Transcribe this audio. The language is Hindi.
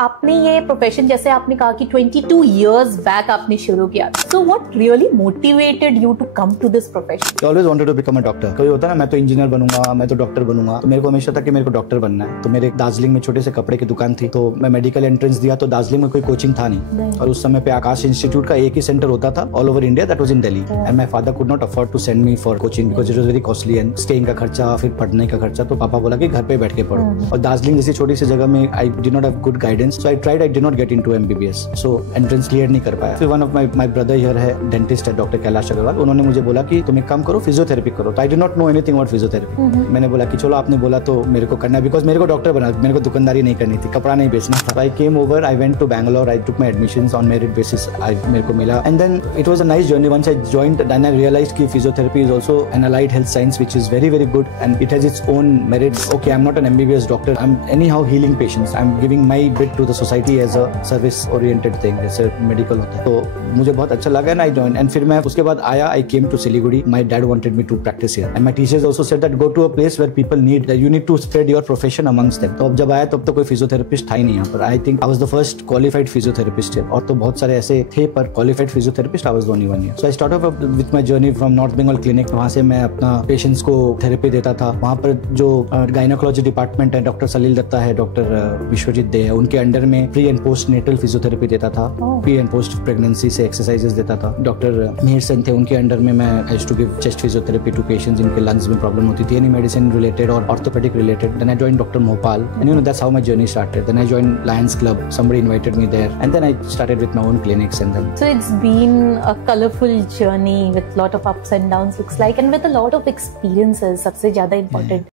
आपने ये प्रोफेशन, जैसे आपने कहा कि 22 इयर्स बैक आपने शुरू किया, so what really motivated you to come to this profession? I always wanted to become a doctor. कोई होता ना, मैं तो इंजीनियर बनूंगा, मैं तो डॉक्टर बनूंगा, तो मेरे को हमेशा था कि मेरे को डॉक्टर बनना है। तो मेरे दार्जिलिंग में छोटे से कपड़े की दुकान थी, तो मैं मेडिकल एंट्रेंस दिया, तो दार्जिलिंग में कोई कोचिंग था नहीं। और उस समय पे आकाश इंस्टीट्यूट का एक ही सेंटर होता था all over India, that was in Delhi, and my father could not afford to send me for coaching because it was very costly and staying का खर्चा, फिर पढ़ने का खर्चा। तो पापा बोला कि घर पे बैठ के पढ़ो। और दार्जिलिंग जैसी छोटी सी जगह में I did not have good guidance, so I tried, I did not get into MBBS, so entrance clear नहीं कर पाया। फिर one of my brother here है, डेंटिस्ट है, डॉक्टर कैलाश अग्रवाल, उन्होंने मुझे बोला कि तुम एक काम करो, फिजियोथेरेपी करो। तो I did not know anything about physiotherapy. मैंने बोला कि चलो आपने बोला तो मेरे को करना है, बिकॉज मेरे को डॉक्टर बना, मेरे को दुकानदारी नहीं करनी थी, कपड़ा नहीं बेचना था। I came over, I went to Bangalore, I took my admissions on merit basis, मेरे को मिला, and then it was a nice journey. Once I joined, then I realized कि physiotherapy is also an allied health science which is very very good and it has its own merits. Okay, I am not an MBBS doctor, I am anyhow healing patients, I am giving my bit to the society as a service oriented thing, जैसे मेडिकल होता है। तो मुझे बहुत अच्छा लगा एंड आई जॉइन, एंड फिर मैं उसके बाद आया, I came to Siliguri, my dad wanted me to practise here and my teachers also said that go to a place where people need, you need to spread your profession amongst them. तो अब जब आया तब तो कोई फिजियोथेरेपिस्ट था ही नहीं यहाँ पर। I think I was the first qualified physiotherapist here, और तो बहुत सारे ऐसे थे पर qualified physiotherapist I was the only one here. So I started up with my journey from North Bengal clinic. वहाँ से मैं अपना पेशेंट्स को थेरेपी देता था। वहाँ पर जो गायनोकोलॉजी डिपार्टमेंट है, डॉक्टर सलील दत्ता है, डॉक्टर विश्वजीत दे है, उनके अंडर में pre and post natal physiotherapy देता था, प्री एंड पोस्ट प्रेगनेंसी से एक्सरसाइजेस देता था। डॉक्टर मिहिर सेन थे, उनके अंडर में मैं I used to give chest physiotherapy to patients जिनके लंग्स में प्रॉब्लम होती थी, एनी मेडिसिन रिलेटेड और orthopaedic related. Then I joined doctor Mohpal, and you know that's how my journey started. Then I joined Lions club, somebody invited me there, and then I started with my own clinics, and then so it's been a colorful journey with lot of ups and downs looks like, and with a lot of experiences, सबसे ज्यादा important